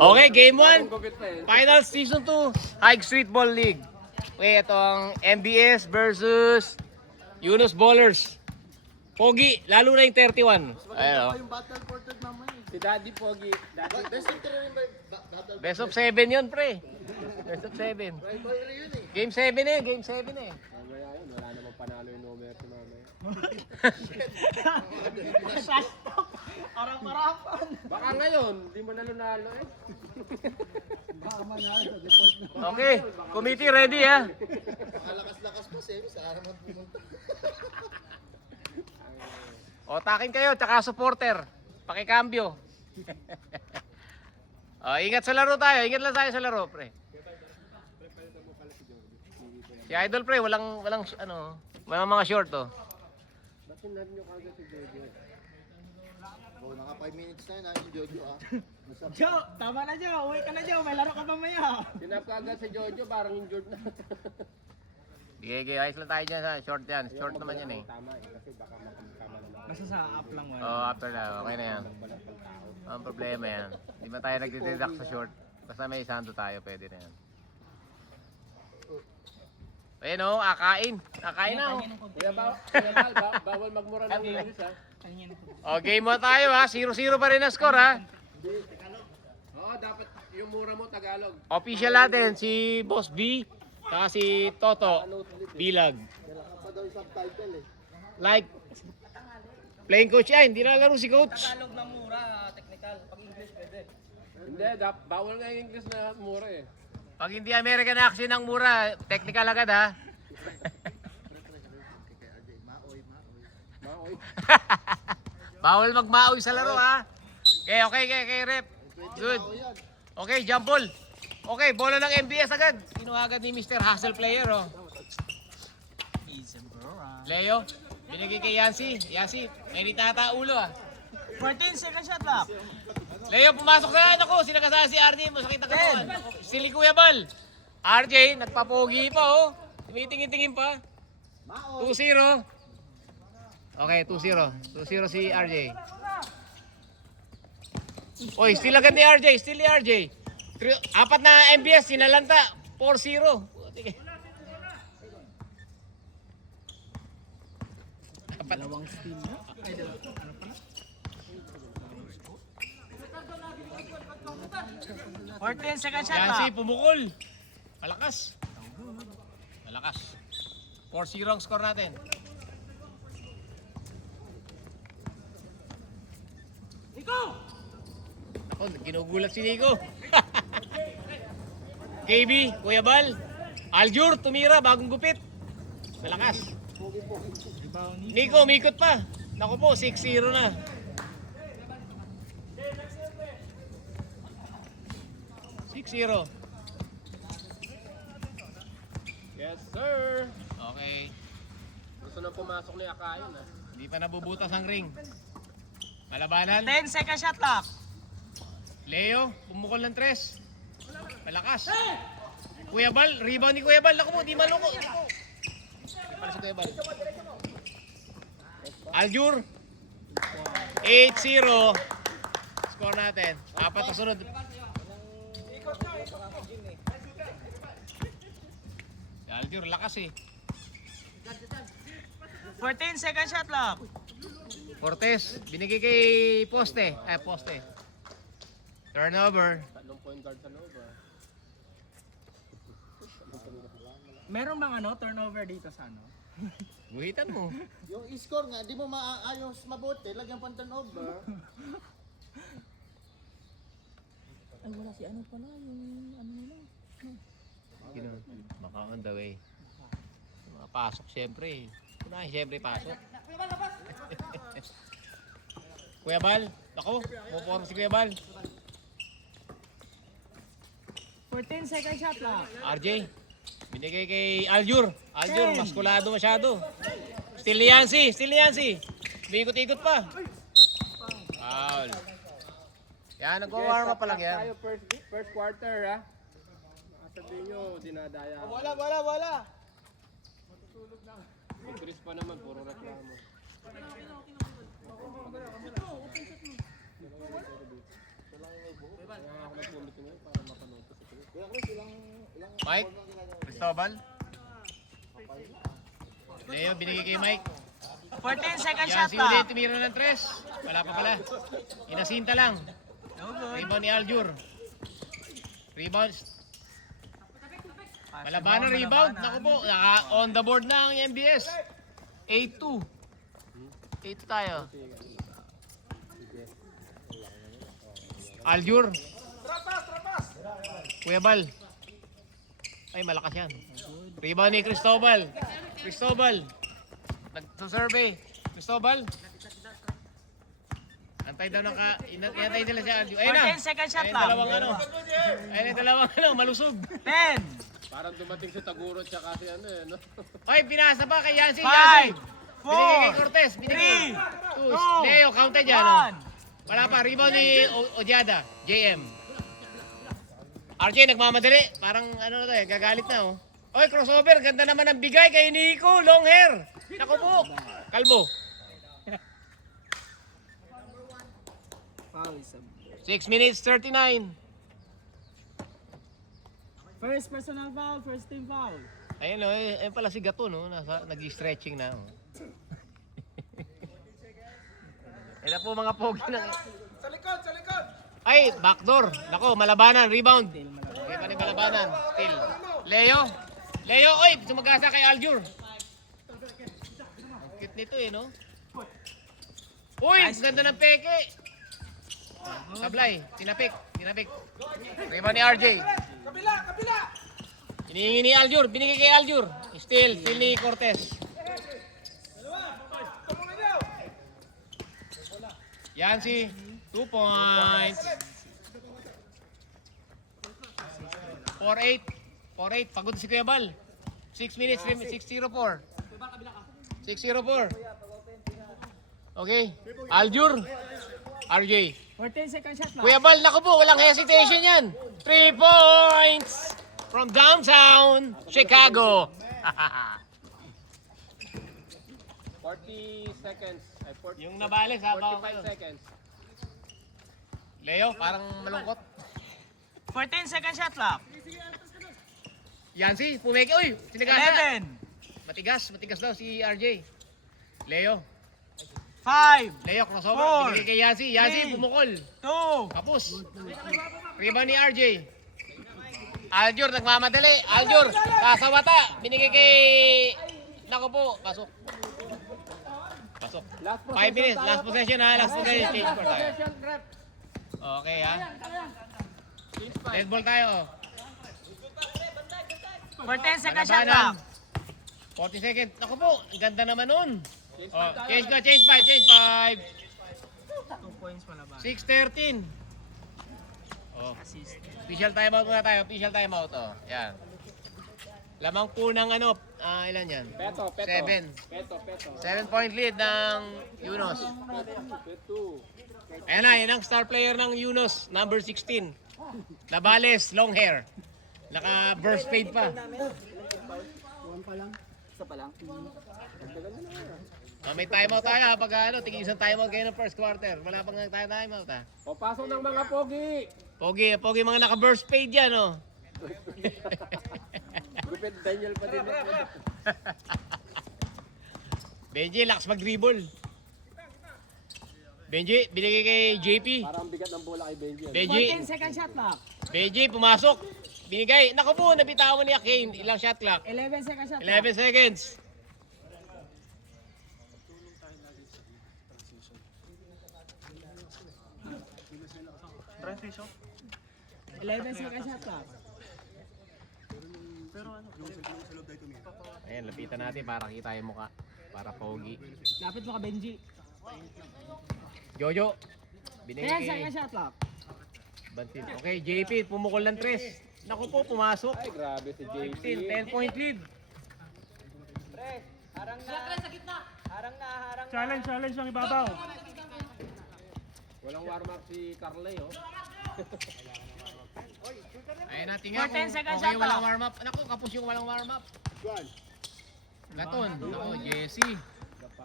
Okay, game 1. Final season 2. High Street Ball League. Okay, ito ang MBS versus Yunus Ballers. Pogi, lalo na yung 31. Ayun o. Si Daddy Pogi. Best of 7 yun, pre. Best of 7. Game 7 eh, game 7 eh. Mamaya yun, wala namang panalo yung numero si mamaya. Arap-arapan. Baka ngayon, hindi mo nalo eh. Okay, committee ready ha. Makalakas-lakas pa siya, sa araw pumunta. O, takin kayo, tsaka supporter. Pakikambyo. Ingat sa laro tayo, ingat lang tayo sa laro, pre. Si Idol, pre, walang mga short, oh. Ba't sinad nyo kagad si Jojo? Oh, naka 5 minutes na yun, si Jojo ah. Jo, tama na Jo. Uwi ka na Jo. May laro ka mamaya. Sinap kagad si Jojo, parang injured na. Sige, ayos lang tayo dyan sa short yan. Short naman yan eh. Tama eh, kasi baka makamkama naman. Basta sa up lang wala. Oh, after na, okay na yan. Ang problema yan. Hindi ba tayo nagdideduct sa short? Basta may santo tayo, pwede na yan. Ayun o, akain. Akain na o. Kuya Bal, bawal magmura ng English ha. O, game mo tayo ha. 0-0 pa rin ang score ha. Oo, dapat yung mura mo Tagalog. Official natin, si Boss B, saka si Toto Bilag. Kailangan pa daw yung subtitle eh. Like, playing coach yan, hindi na laro si coach. Tagalog ng mura, technical. Pag English pwede. Hindi, bawal nga yung English na mura eh. Pag hindi American accent ang mura, technical agad ha. Maoy. Bawal magmaoy sa laro ha. Okay, rep. Good. Okay, jump ball. Okay, bola ng MBS agad. Kinuha agad ni Mr. Hustle player oh. Leo, binigay kay Yancy. Yancy, may nitata ulo ah. 14 second shot lang. Leo, pumasok na. Ako, sinakasama si RJ. Masakit ang katawan. Si Kuya Bal. RJ, nagpapogi pa oh. Tumitingin-tingin pa. 2-0. Okay, 2-0. 2-0 si RJ. Oy, still agad ni RJ. Still ni RJ. Apat na MBS, sinalanta. 4-0. Dalawang steal na. Ay, ano pala? 14 second shot Yancy, lang. pumukol. Malakas. Malakas. 4-0 ang score natin. Ako, ginugulat si Nico. KB, Kuya Bal. Aljur, tumira, bagong gupit. Malakas. Nico, umikot pa. Naku po, 6-0 na. Yes sir. Okay. Gusto nang pumasok ni Akain ha. Hindi pa nabubutas ang ring. Malabanan. 10 second shot lang. Leo, pumukol ng 3. Malakas. Kuya Bal, rebound ni Kuya Bal. Naku mo, di maloko. Di pala si Kuya Bal. Aljur. 8-0. Score natin. 4 na sunod. Si Aljur, lakas eh. 14 second shot lang. Cortez, binigay kay Poste. Poste. Turnover. 3 point guard sa loob ha. Meron bang turnover dito sa ano? Guhitan mo. Yung score nga, di mo maayos mabuti, lagyan pang turnover. Ay, wala si ano pala, yung ano nila. Baka on the way. Mga pasok siyempre. Kunahin siyempre pasok. Kuya Bal, ako, puporm si Kuya Bal. 14 second shot lang. RJ, binigay kay Aljur. Aljur, maskulado masyado. Still ni Yancy, still ni Yancy. Ikot-ikot pa. Foul. Yan, nagwa-warm up pa lang yan. Tayo first quarter ha. Sabihin nyo, dinadaya. Wala. Yung Chris pa naman, puro reklamo. Kaya ako nagpumit Mike? Cristobal? Leo, binigay kay Mike. 14 second Yan, shot si clock. Ulit, tumira ng 3. Wala pa pala. Inasinta lang. No good. Rebound ni Aljur. Rebound. Malabanan rebound. Naku po, on the board na ang MBS. 8-2. 8 tayo. Aljur. Kuya Bal. Ay, malakas yan. Rebound ni Cristobal. Cristobal. Nag-survey. Cristobal. Antay daw ng inantay nila si Aljur. Ayun na. 14 second shot Ayun, clock. dalawang ano. Ayun, yung dalawang ano, malusog. 10, Parang dumating sa Taguro tsaka si ano eh, no? Ay, pinasa pa kay Yancy. 5, Yancy. Binigay kay 4, Cortez. Binigay. 3, 2. Leo, counted dyan. Oh. 1. Wala pa. Rebound ni Odiada. JM. RJ, nagmamadali. Parang ano na to eh. Gagalit na oh. Oy, crossover. Ganda naman ang bigay kay Nico. Long hair. Naku po. Kalbo. Foul is 6 minutes 39. First personal foul, first team foul. Ayun oh. Ayun pala si Gato no. Nag-stretching na oh. Ayun na po mga pogi na. Sa likod! Sa likod! Ay, backdoor. Nako, malabanan. Rebound. Okay pa ni malabanan. Still. Leo. Leo, oy, sumagasa kay Aljur. Ang cute nito eh, no? Uy, ang ganda ng peke. Sablay, tinapik. Rebound ni RJ. Kabila! Kabila! Hinihingi ni Aljur, binigay kay Aljur. Still ni Cortez. Yan si 2 points. 4-8. 4-8. Pagod si Kuya Bal. 6 minutes, 6-0-4. 6-0-4. Okay. Aljur. RJ. 14 second shot clock. Kuya Bal, naku po, walang hesitation yan. 3 points from downtown Chicago. 40 seconds. Ay, 40, Yung nabales ha, baka 45 seconds. Leo, parang malungkot. 14 second shot clock. Yancy, pumeke. Uy, sinagasa. 11, Matigas daw si RJ. Leo. 5, Leo, crossover. Four. Binigay kay Yancy. Yancy, Three. bumukol. 2, Kapus. Rebound ni RJ. Aljur, nagmamadali. Aljur, kasawata. Binigay kay... Naku po, pasok. Pasok. 5 minutes, last possession ha. Last possession, change ball tayo. Okay ha. Red ball tayo. 14 second shot Panabanan. clock. 40 seconds. Naku po, ang ganda naman nun. Oh, change 5. 2 points wala ba? 6-13. Oh, Assist. official timeout muna tayo. Official timeout. Oh, yan. Lamang po ng ano, ilan yan? Peto. 7. Peto. 7-point lead ng Yunus. Peto. Ayan na, yan ang star player ng Yunus, number 16. Nabales, long hair. Naka-burst fade pa. May timeout tayo ha, pag ano, tigil isang timeout kayo ng first quarter. Wala pang timeout ha. O, pasok ng mga pogi. Pogi mga naka-burst fade yan oh. Gupit Daniel pa din. Benji, lakas mag-dribble. Benji, binigay kay JP. Parang bigat ng bola kay Benji. Benji, 14 second shot clock. Benji, pumasok. Binigay. Naku po, nabitawan ni Akane. Ilang shot clock? 11 second shot clock. 11 seconds. Transition. 11 second shot clock. Ayan, lapitan natin para kita yung mukha. Para pogi. Lapit mo ka, Benji. Jojo. Binigay 10 kay second shot clock. Bantin. Okay, JP, pumukol ng 3. Naku po, pumasok. Ay, grabe si JP. 10-point lead. Challenge ang ibabaw. Walang warm-up si Carley, oh. Ayun natin nga 14 kung seconds okay shot walang clock. warm up. Naku, kapos yung walang warm up. Laton. Naku, Jesse.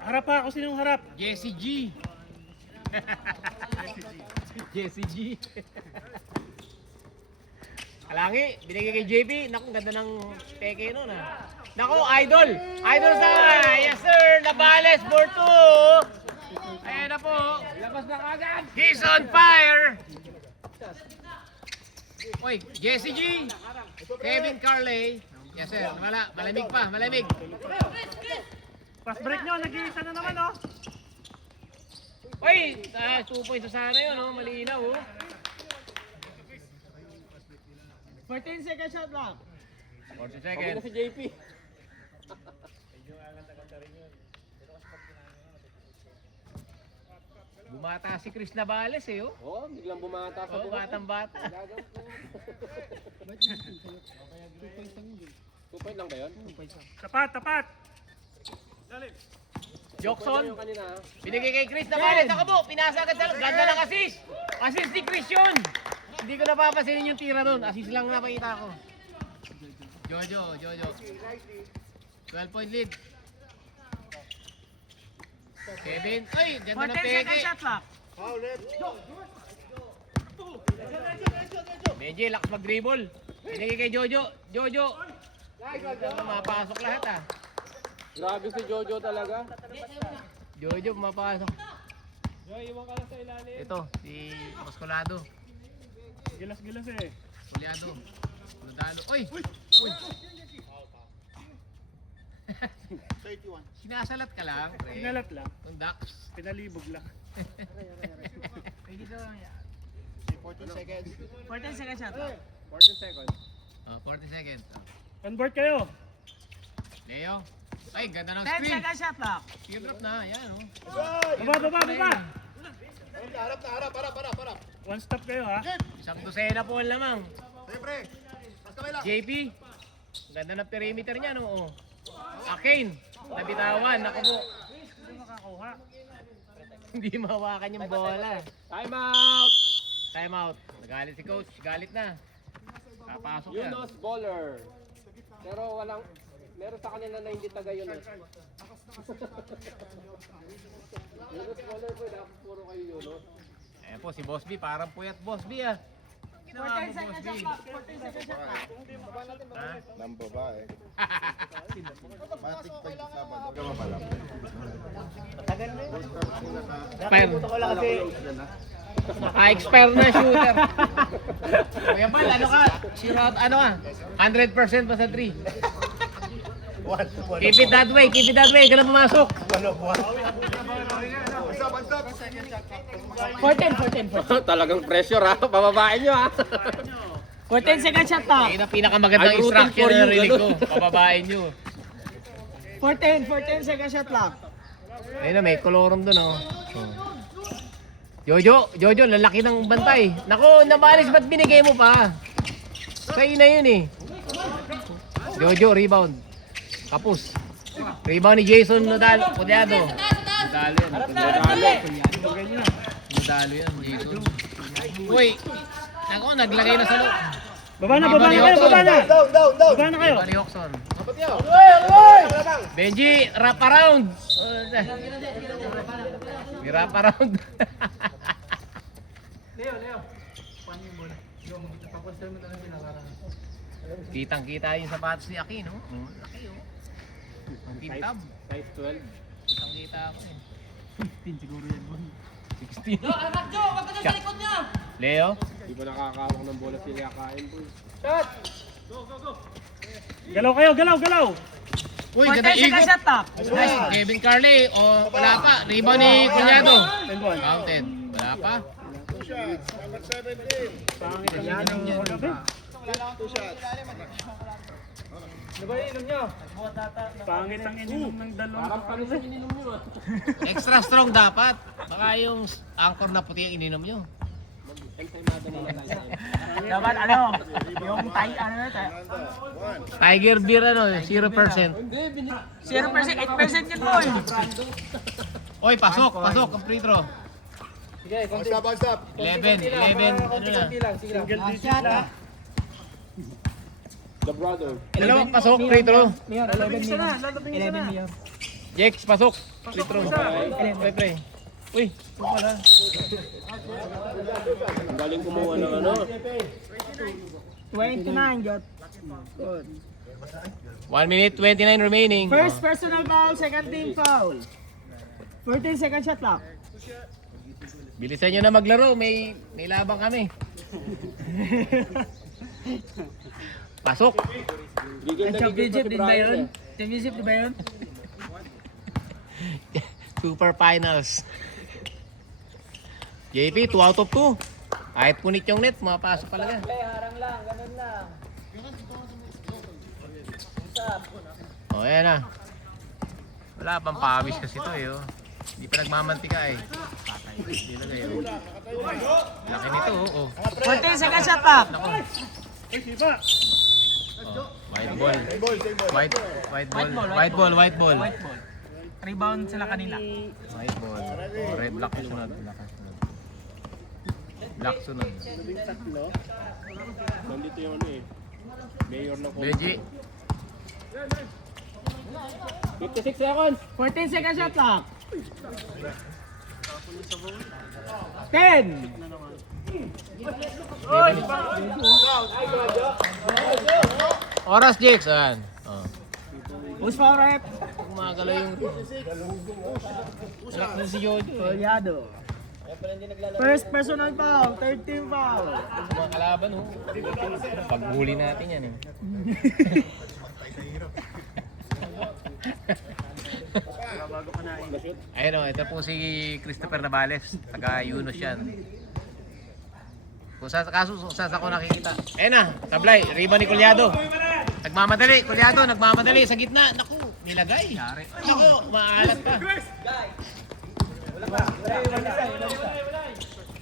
Harap pa ako, sinong harap? Jesse G. Jesse G. Kalangi, binigay kay JP. Naku, ganda ng peke nun ah. Naku, idol! Idol sa... Yes sir! Nabales for 2! Ayan na po. Labas na kagad! He's on fire! Oy, Jesse G! Kevin Carley. Yes sir, wala. Malamig pa, malamig. Fast break nyo, nag-iisa na naman oh. Oy, 2 points sa sana yun, oh. Malinaw oh. 14 second shot lang. 40 Okay seconds. na si JP. Bumata si Chris Navales eh oh. Oh, biglang bumata sa Oh, buhok. batang bata. 2 point lang ba yun? Tapat, tapat. Jokson. Yung kanina ha? Binigay kay Chris Navales. Ako po, pinasa agad sa ganda ng assist. Assist ni Chris yun. Hindi ko napapasinin yung tira doon. Assist lang napakita ko. Jojo. 12-point lead. Kevin. Ay, ganda ng 14 second peke. shot lang. Medyo lakas mag-dribble. Binigay kay Jojo. Jojo. Mapasok lahat ah. Grabe si Jojo talaga. Jojo, mapasok. Joy, iwan ka lang sa ilalim. Ito, si Moscolado. Gilas-gilas eh. Pulyado. Pulodalo. Uy! 31. Sinasalat ka lang. pre. Pinalat lang. Yung ducks. Pinalibog lang. Pwede ka lang yan. 14 seconds. 14 second shot lang. 14 seconds. 40 seconds. Convert kayo. Leo. Ay, ganda ng 10 screen. second shot lang. Teardrop na. Yan oh. Baba. Harap. One stop kayo ha. Isang dosena po ang lamang. Siyempre. Mas kamay lang. JP. Ganda ng perimeter niya no. Oh. Akin. Nabitawan. Ako po. Hindi makakuha. Hindi mahawakan yung bola. Time out! Time out. Nagalit si coach. Galit na. Papasok yan. Yunus bowler. Pero meron sa kanila na hindi taga Yunus. Yunus bowler po, dapat puro kayo Yunus. Ayan po si Boss B. Parang puyat Boss B ah. Ginawa mo 14 Boss second B. shot lang. 14 second shot lang. Ha? Ng babae. Matik pag Sabado. Kama pala. Tagal na yun. Expire. Naka-expire na shooter. Kuya Bal, ano ka? Zero out, ano ka? 100% pa sa 3. Keep it that way, Huwag ka na pumasok. 14. Talagang pressure ha, pababain nyo ha. 14 second shot lang. Ayun ang pinakamagandang I'm rooting instruction for na you, narinig ko. ganun. Pababain nyo. 14 second shot lang. Ayun na, may kolorum doon oh. Jojo, lalaki ng bantay. Nako, Navales, ba't binigay mo pa? Sa'yo na yun eh. Jojo, rebound. Kapus. Rebound ni Jason Nodalo. Pudyado. Nodalo yan. Nodalo yan, Jason. Uy, nako, naglagay na sa loob. Baba na kayo. Baba na kayo. Bali Oxon. Benji, wrap around. May wrap around. Kitang-kita yung sapatos ni Aki, no? Laki, oh. Ang pintab. Size 12. Kitang-kita ako eh. 15 siguro yan. 16. Leo? Di ba nakakawak ng bola sila kain po? Galaw kayo. Uy, 14 ganda second ikot. shot lang. Nice, Kevin Carley. O, wala pa. Rebound ni Cunyado. Counted. Wala pa. Number 17. Pangit ang ininom niya. Pangit ang ininom ng dalawang. Parang paano sa ininom nyo ah? Extra strong dapat. Baka yung anchor na puti ang ininom nyo. Ensaymada na lang tayo. Dapat yung tayo, Tiger beer ano, 0%. Hindi, 0%, 8% yun boy. Oy, pasok ang free throw. Stop. 11, ano na. Single digit lang. The brother. Dalawang pasok, free throw. Lalabing isa na. Jex, pasok. Free throw. Pre. Uy, ito pala. Ang galing kumuha ng ano. 29, got. Good. 1 minute 29 remaining. First personal foul, second team foul. 14 second shot clock. Bilisan nyo na maglaro, may labang kami. Pasok. Championship din ba yun? Championship din ba yun? Super finals. JP, 2 out of 2. Kahit punit yung net, mapasok talaga. Harang lang, ganun lang. O, ayan na. Wala pang pawis kasi to eh. Oh. Hindi pa nagmamantika eh. Hindi na kayo. Laki nito oh. 14 second shot clock. Oh, white ball. White ball. White ball. Rebound sila kanila. White ball. Oh, red black yung sunod. Black sunod. Nandito yung ano eh. Mayor ng Beji. 56 seconds. 14 second shot clock. 10. Oras, Jix. Ayan. Oh. Push foul rep. Gumagalaw yung... Alak na si Jojo. Kolyado. First personal foul, third team foul. Mga kalaban oh. Paghuli natin yan eh. Ayun o, ito po si Christopher Navales, taga Yunus yan. Kung saan ako nakikita. Ayun na, tablay, rebound ni Colyado. Nagmamadali, Colyado, nagmamadali sa gitna. Naku, nilagay. Naku, maalat pa.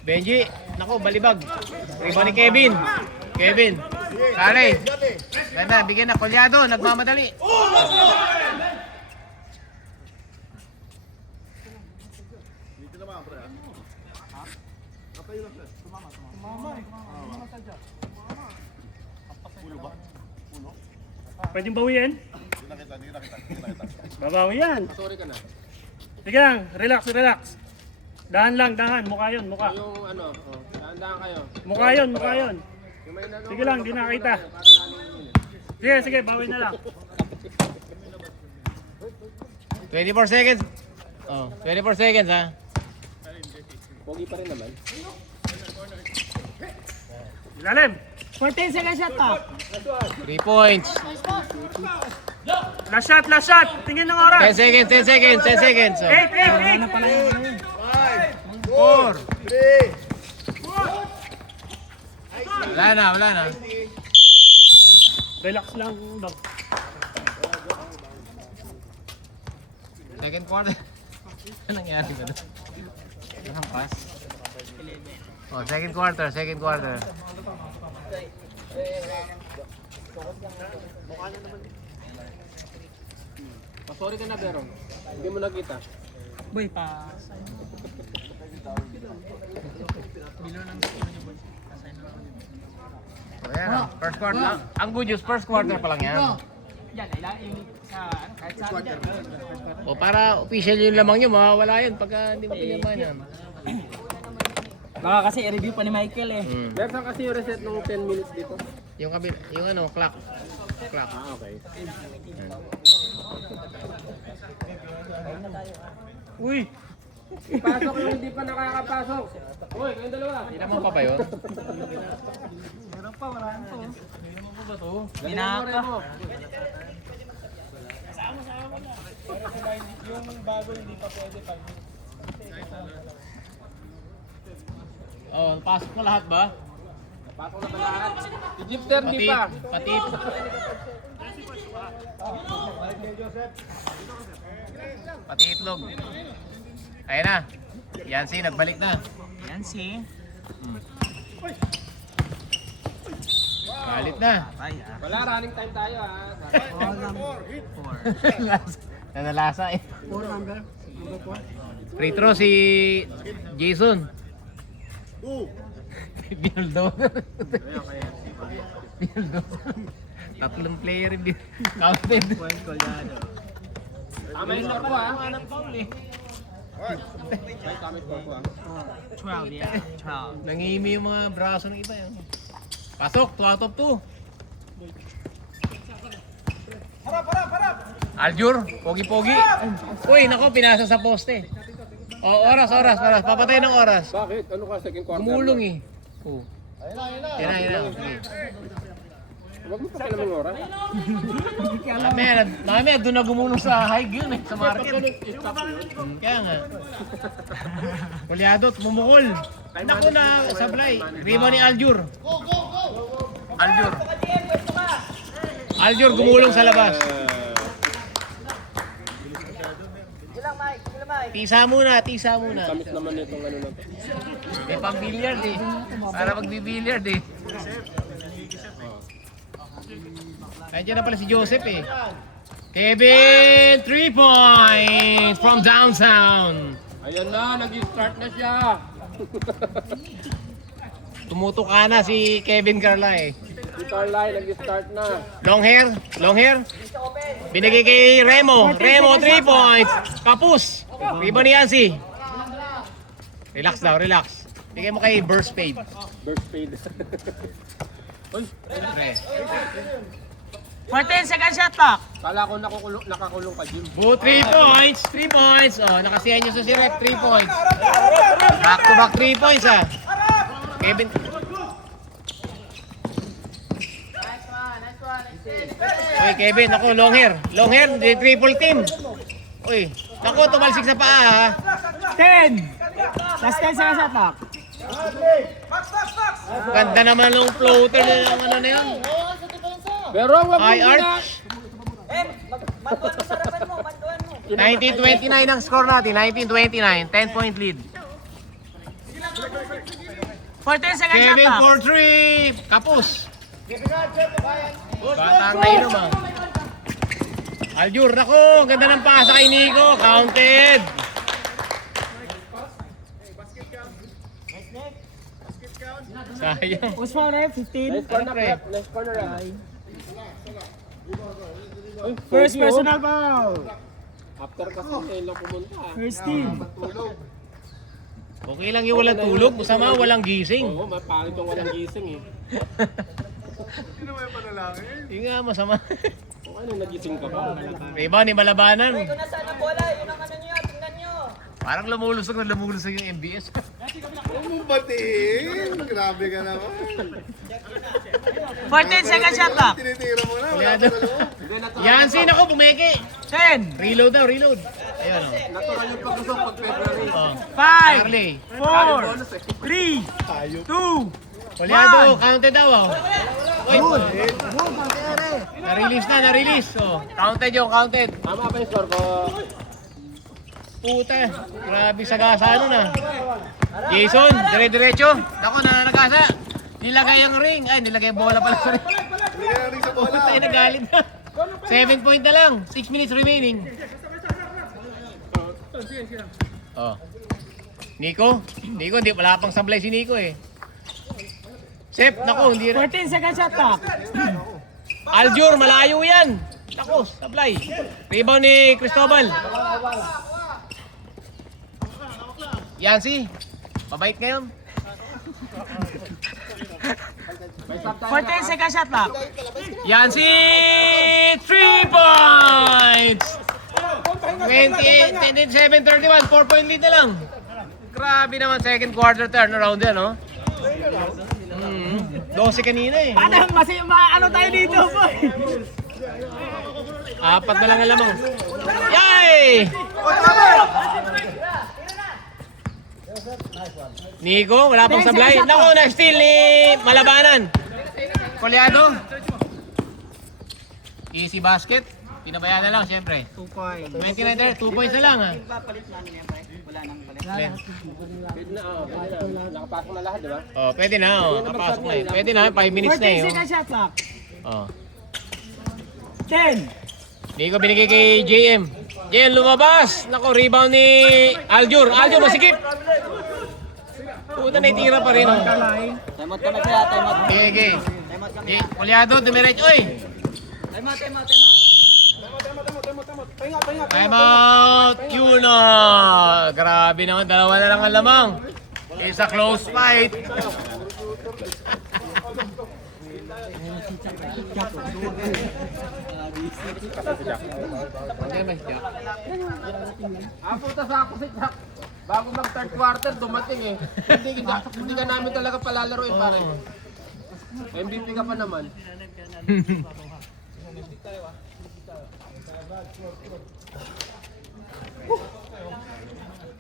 Benji, naku, balibag. Rebound ni Kevin. Kevin, Kare. Ganda, bigyan na Colyado, nagmamadali. Pwedeng bawiin? Babawi yan. Sorry ka na. Sige lang, relax. Dahan lang, mukha yun, mukha. Yung ano, dahan kayo. Mukha yun. Yung may nano. Sige lang, di nakita. Sige, bawi na lang. 24 seconds. Oh, 24 seconds ha. Pogi pa rin naman. Ilalim. 14 second shot clock. 3 points. Last shot. Tingin ng oras. 10 seconds. 10 seconds. Oh. 8. Pala yun. 4. Wala na. Relax lang. Dog. Second quarter. Ano nangyari ba doon? Nakampas. Oh, second quarter. Sorry ka na, Berong. Hindi mo nakita. Boy, pa. Oh, yan. First quarter. Ang good news, first quarter pa lang yan. Yan, yung sa kahit saan dyan. O para official yung lamang nyo, mawawala yun pagka hindi mo pinirmahan yan. Baka kasi i-review pa ni Michael eh. Berong kasi yung reset ng 10 minutes dito. Yung clock. Ah, okay. Uy. Pasok yung hindi pa nakakapasok. Uy, kayong dalawa. Hindi naman pa ba yun? Meron pa, marami pa. Ginaka. Oh, pasok na lahat ba? Pasok na ba lahat? Si Gipster, di pa. Pati. Pati itlog. Ayan na. Yancy, nagbalik na. Yan si. Galit na. Wala, running time tayo ha. Nanalasa eh. Free throw si Jason. Binuldozer. Tatlong player yung counted. Tama yung score ko ha. Ay, tama yung score ko ha. 12, yeah. 12. Nangihimi yung mga braso ng iba yun. Pasok, 2 out of 2. Aljur, pogi-pogi. Uy, nako, pinasa sa poste. Oh, oras. Papatay ng oras. Bakit? Ano ka second quarter? Gumulong eh. Oh. Ayun na, ayun na. Yan na. Okay. Huwag mo pa ng oras. Mamaya, doon na gumulong sa high yun eh, sa market. Kaya nga. Kulyado, mumukol. Naku na, sablay. Rima ni Aljur. Aljur gumulong sa labas. Tisa muna. Tamis naman itong ano na to. May pang-billiard eh. Para magbi-billiard eh. Nandiyan na pala si Joseph eh. Kevin, 3 points from downtown. Ayan na, nag-start na siya. Tumutok ka na si Kevin Carla eh. Si Carly, nag-start na. Long hair. Binigay kay Remo. Remo, 3 points. Kapus. Riba ni Yancy. Relax daw, relax. Bigay mo kay Burst Fade. Burst fade. Pre. 14 second shot clock. Kala ko nakakulong ka, Jim. Bo, 3 points. 3 points. Oh, nakasiyan nyo sa si Rep, 3 points. Back to back 3 points ah. Kevin. Uy, Kevin, ako, long hair. Long hair, triple team. Uy, naku, tumalsik sa paa ha. 10. Last 10 second shot clock. Ganda naman ng floater na yung ano na yun. Oo, sa depensa. Pero wag mo High muna. arch. 19-29 ang score natin. 19-29. 10-point lead. 14 second shot Kevin clock. for 3. Kapus. Batang na inom ah. Aljur, nako. Ang ganda ng pasa kay Nico. Counted. Sayang. What's my name? 15. Nice corner, Pre. Prep. Nice corner. ah. Uy, First pogi, oh. personal foul. After kasi ngayon lang pumunta. First team. Okay lang yung walang tulog. Masama walang gising. Oo, mapangit yung walang gising eh. Yung nga masama. Kung ano, nagising ka ba? Diba ni Malabanan? Kung nasaan ang bola, yun ang ano nyo, tingnan nyo. Parang lumulusog yung MBS. Huwag mong batiin. Grabe ka naman. 14 second shot clock. Tinitira mo na. Wala Kulyado. pa sa loob. Yancy, nako, bumeke. 10. Reload daw, reload. Ayun o. Natural yung pag-usok pag February. Oh. 5. Charlie. 4. 3. 2. Kulyado, counted daw oh. Uy, na-release. Oh, counted yung counted. Tama ba yung score ko? Puta, grabe sagasa ano na. Jason, dire-diretso. Ako, nananagasa. Nilagay ang ring. Ay, nilagay ang bola pala sa ring. Hindi ka rin sa bola. Puta, nagalit na. 7 point na lang. 6 minutes remaining. Oh. Nico, hindi wala pang sablay si Nico eh. Sep, nako, hindi rin. 14 second shot clock. Aljur, malayo yan. Nako, sablay. Rebound ni Cristobal. Yancy, mabait ngayon. 14 second shot clock. Yancy, 3 points! 27-31, 4-point lead na lang. Grabe naman, second quarter turnaround yan, no? 12 kanina eh. Paano ano tayo dito, boy? 4 na lang ang lamang. Yay! Nico, wala pang sablay. Nako, na-steal ni Malabanan. Kolyado. Easy basket. Pinabayaan na lang, siyempre. 2 points. 29 2 points na lang, ha? Pwede na, pwede na. Nakapasok na lahat, di ba? Oh, pwede na, oh. Napasok na eh. Pwede na, 5 minutes na 14 eh. second shot clock. Oh. 10. Nico binigay kay JM. JM lumabas. Nako, rebound ni Aljur. Aljur, masikip. Puta na itira pa rin, oh. Timeout ka na kaya, timeout. Sige. Kulyado, dumiretso, oy. Timeout. Time out! Yun na! Grabe naman, dalawa na lang ang lamang. It's a close fight. Puta sa ako si Jack. Bago mag third quarter, dumating eh. Hindi ka namin talaga palalaroin pare. MVP ka pa naman.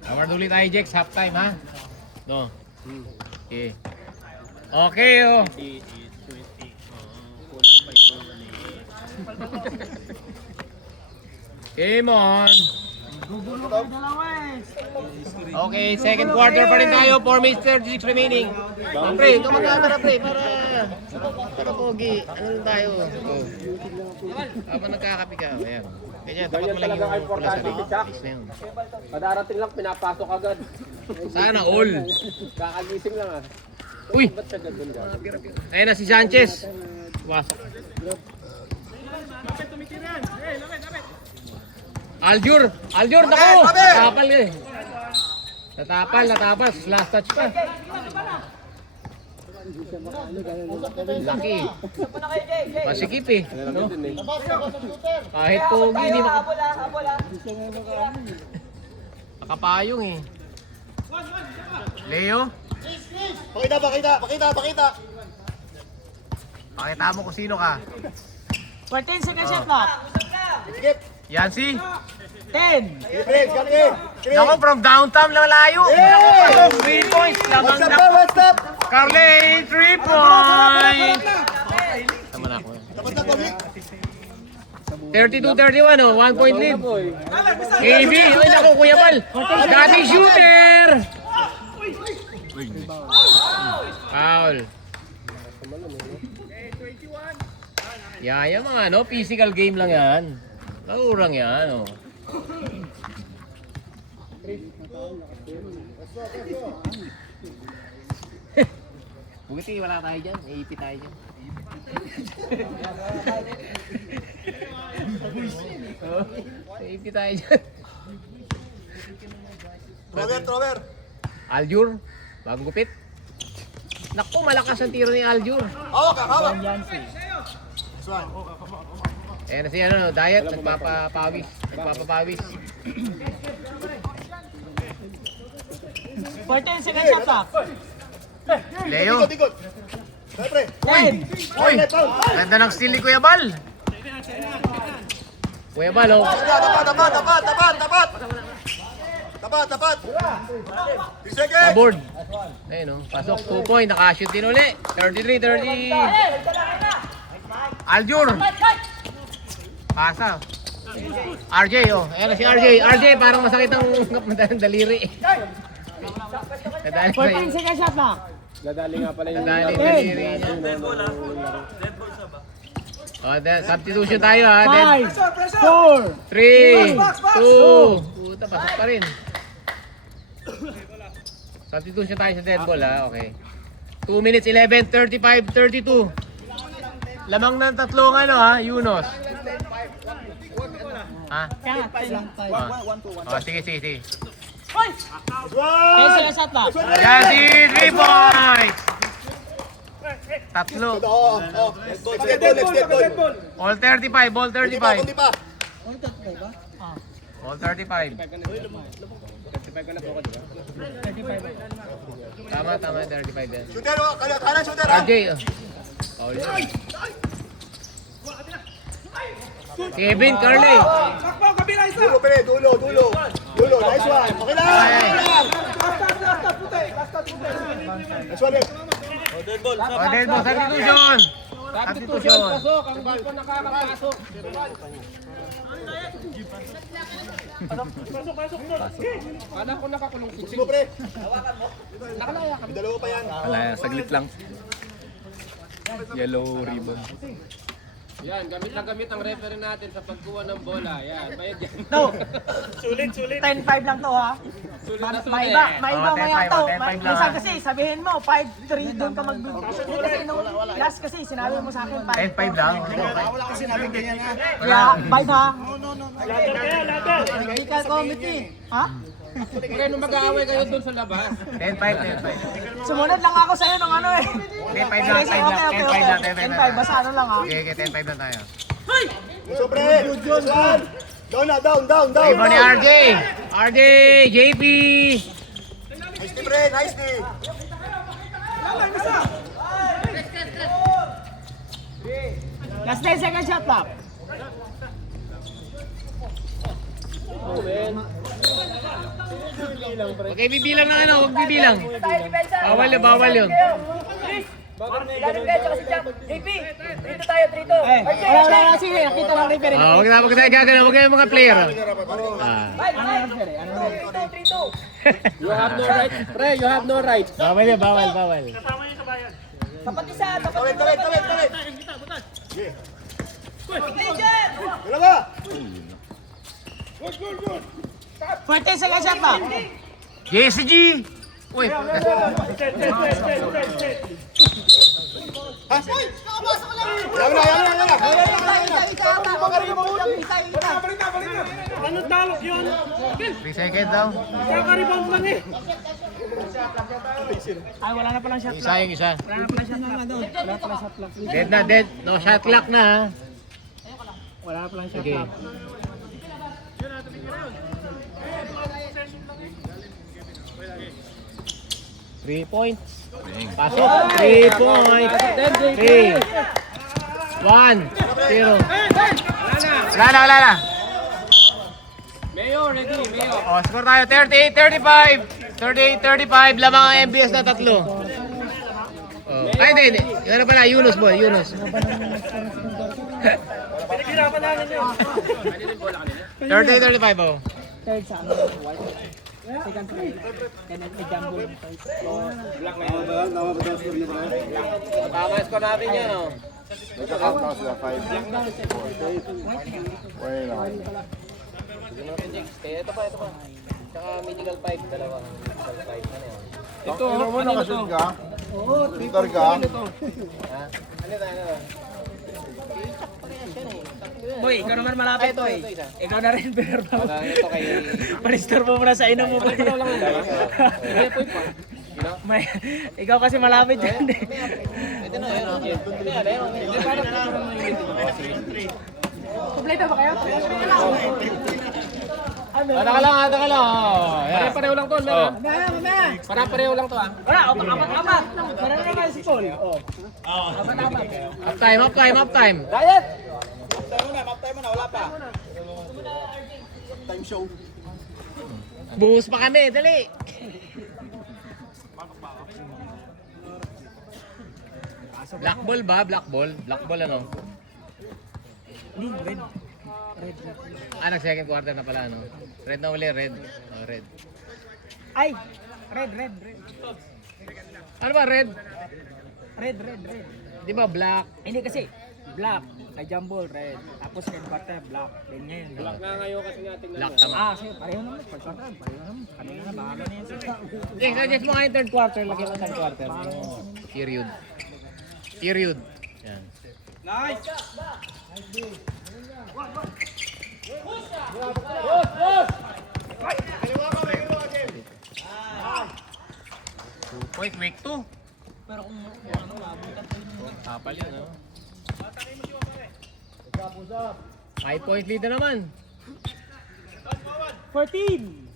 Award ulit tayo, Jex. Half time, ha? No. Okay. Okay, oh. Game on. Okay, second quarter pa rin tayo. 4 minutes 36 remaining. Pre, kamag-camera pre, para pogi. Ano lang tayo? Habang nagkakapi ka, ayan. Ganyan, dapat mo lang talaga yung importante si Chuck. na yun. Kadarating lang, pinapasok agad. Sana all. Kakagising lang ah. Uy! Ba't siya gagawin ka? Ayan na si Sanchez. Wasok. Aljur! Aljur, naku! Natapal eh. Natapal. Last touch pa. Laki. Masikip eh. No? Kahit pogi, hindi Habol ah. makapayong eh. Leo, Pakita. pakita mo kung sino ka. 14 seconds shot clock. Yancy? 10. Naku, from downtown lang layo. Naku, 3 points. Lamang na. Carley, 3 points. Tama na ako. 32-31, oh. 1 point lead. KB, ay naku, Kuya Bal. Dating shooter. Foul. Yaya mga ano, physical game lang yan. Laurang yan, oh. Buti wala tayo dyan, iipit tayo dyan. Iipit tayo dyan. Trover. Aljur, bagong gupit. Naku, malakas ang tiro ni Aljur. Hawak. Ayan na si ano, Diet, nagpapapawis. 14 seconds shot clock. Leo. Ikot. Pre. 10. Uy, ganda ng steal ni Kuya Bal. Kuya Bal, oh. Tapat. 3 seconds. Aboard. Ayun, oh. Pasok, 2 point, nakashoot din uli. 33-30. Aljur. Pasa. RJ, oh. Ayan na si RJ. RJ, parang masakit ang daliri. Nadali 14 seconds shot clock. Nadali nga pala yung ang daliri niya. Oh, substitution tayo, ha. 5, 4, 3, 2. Puta, pasok pa rin. Substitution tayo sa dead ball, ha. Okay. 2 minutes 11, 35, 32. Lamang ng tatlong ano, ha, Yunus. Ha? Oh, sige. 10 seconds shot clock. Yan si 3 points. Tatlo. Next ball. All 35, all 35. Kundi pa. All 35. Tama, 35 yan. Shooter, kanan shooter. RJ, oh. Foul yan. Kevin, Carley. Dulo, pre. Dulo. Nice one. Okay lang. Nice one. Oh, dead ball, substitution. Substitution. pasok, ang hindi pa nakakapasok. Kala ko nakakulong si Dulo, pre. Nakalaya ka. Dalawa pa yan. Wala, saglit lang. Yellow ribbon. Yan, gamit ang referee natin sa pagkuha ng bola. Yan, bayad yan. No. Sulit. 10-5 lang to ha. Sulit na May sulit. iba Oh, kaya 10-5, to. 10-5 lang, Minsan ha? kasi sabihin mo 5-3 doon ka magbibigay. Kasi nung last kasi sinabi mo sa akin 10-5 lang. Wala kasi namin ganyan ha. Yeah, 5 ha. Ladder kaya, ladder. Technical committee. Ha? Kaya nung mag-aaway kayo doon sa labas. 10-5. Sumunod lang ako sa'yo ng ano eh. 10-5 lang, 10-5 lang. 10-5, basta ano lang ha. Okay, 10-5 lang tayo. Puso, pre. Nice one. Down na, down. Rebound ni RJ. RJ, JP. Nice team, pre. Nice team. Last 10 second shot lang. Okay, bibilang ng ano, huwag bibilang. Bawal yun. Wala, sige, nakita lang referee. Huwag na gagana, huwag na yung mga player. You have no right. Pre, you have no right. Bawal yun, bawal. Tawid. Wala ka. 14 second shot lang. JCG! Uy! Yan na. Anong talok yun? 3 seconds daw. Kaka-rebound lang eh. Ay, wala na palang shot Isa clock. yung isa. Wala na palang shot clock. Wala palang shot clock. Dead na, dead. No shot clock na ha. Wala na palang shot Sige. clock. Three points. Pasok. 3 points. 3. 1. 0. Wala na. Mayo, ready, Mayo. O, score tayo. 38-35. 38-35. Lamang ang MBS na tatlo. Ay, hindi. Yan na pala. Yunus boy. Yunus. Pinaghirapan namin yun. 38-35 oh. Third sa ano, white. Second free. Kenneth may jumbo yung third. Tama score natin yan, oh. Ito pa. Tsaka medical pipe, dalawa. Medical pipe, ano yan? Ito, ano ito? Boy, ikaw naman malapit boy. Ikaw na rin, pero Ito kay... pa-restore mo muna sa inom mo. May, ikaw kasi malapit yan eh. Ito na, yun, oh. Kompleto ba kayo? Ada ka lang. Oh, yeah. Pare-pareho lang to, Oh. Para-pareho lang to, ah. Wala, apat. Meron na naman si Paul. Oh. Half time. Diet! Time show. Buhos pa kami, dali. Black ball ba? Black ball ano? Red. Nag-second quarter na pala, ano? Red na uli, red. Oh, red. Ay, red. Ano ba, red? Red. Di ba black? Hindi kasi, black, ay jumbo, red. Tapos red butter, black. Then ngayon, black. Nga ngayon kasi nga tingnan Black mo. tama. Sige, pareho naman. Pareho naman. Kanina na, bahala na yan. Suggest mo nga yung third quarter. Lagyan mo third quarter. Period. Yan. Nice! Week 2. Pero kung ano, mabutan ko yun. Kapal yun, no? 5 point lead na naman. 14!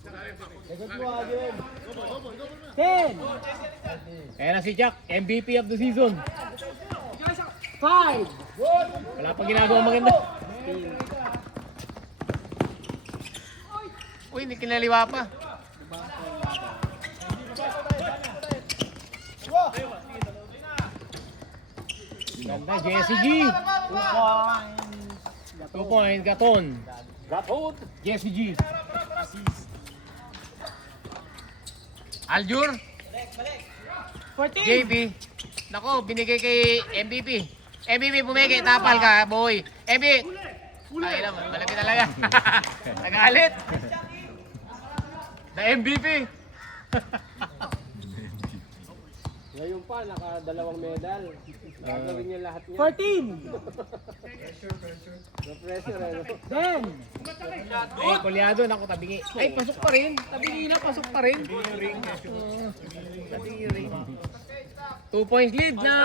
10! Kaya na si Jack, MVP of the season. 5! Wala pang ginagawa maganda. Uy, hindi kinaliwa pa. Ganda, Jesse G. 2 point, Gaton. Jesse G. Aljur. 14! JB. Nako, binigay kay MVP. MVP bumigay, tapal ka, boy. MVP. Ay lang, malapit talaga. Nagalit. The MVP. Ngayon pa, naka-2 medal. Gagawin niya lahat niya. 14. No pressure, ano? 10. Eh, kulyado na ako tabingi. Ay, pasok pa rin. Tabingi na, pasok pa rin. Tabingi ring. 2 points lead na.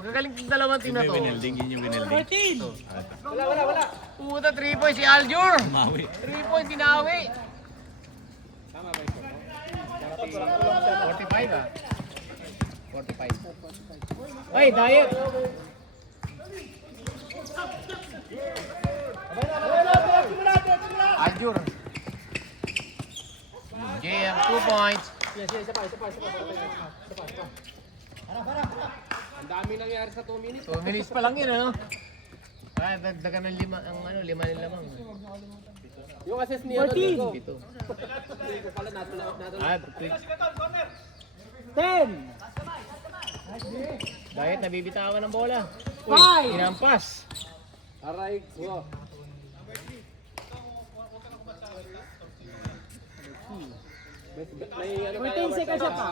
Magagaling yung dalawang team na to. 14. Puta, 3 points si Aljur. 3 points binawi. 45 ah. 45. Ay, diet. Aljur. JM 2 points. Ang dami nangyari sa 2 minutes. 2 minutes pa lang yun, ano? Ah, dagdagan ng 5, ang ano, 5 ng lamang. Yung assist niya, 14. Ito. Ko pala natin. Ah, quick. 10. Diet, nabibitawan ng bola. Uy, 5. inampas. Aray, wow. May ano 14 seconds pa.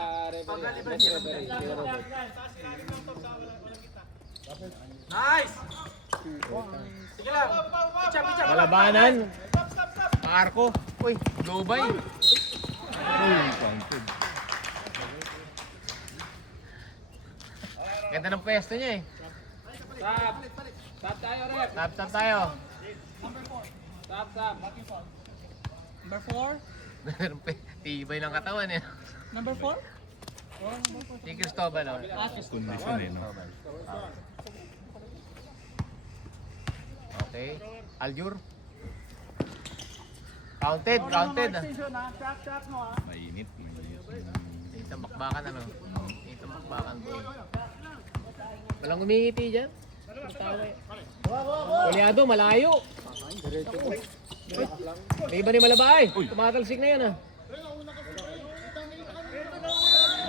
Malabanan. Arko. Uy, Globay. Ganda ng pwesto niya eh. Stop tayo, rep. Tap tayo. Stop. Number 4. Tibay ng katawan eh. Number 4. Si Cristobal oh. Kondisyon eh, no? Okay. Aljur. Counted. Ah. Mainit. Itang bakbakan ano. Itang bakbakan to. Walang umingiti dyan. Kulyado, malayo. May iba ni Malabay. Tumatalsik na yan ah.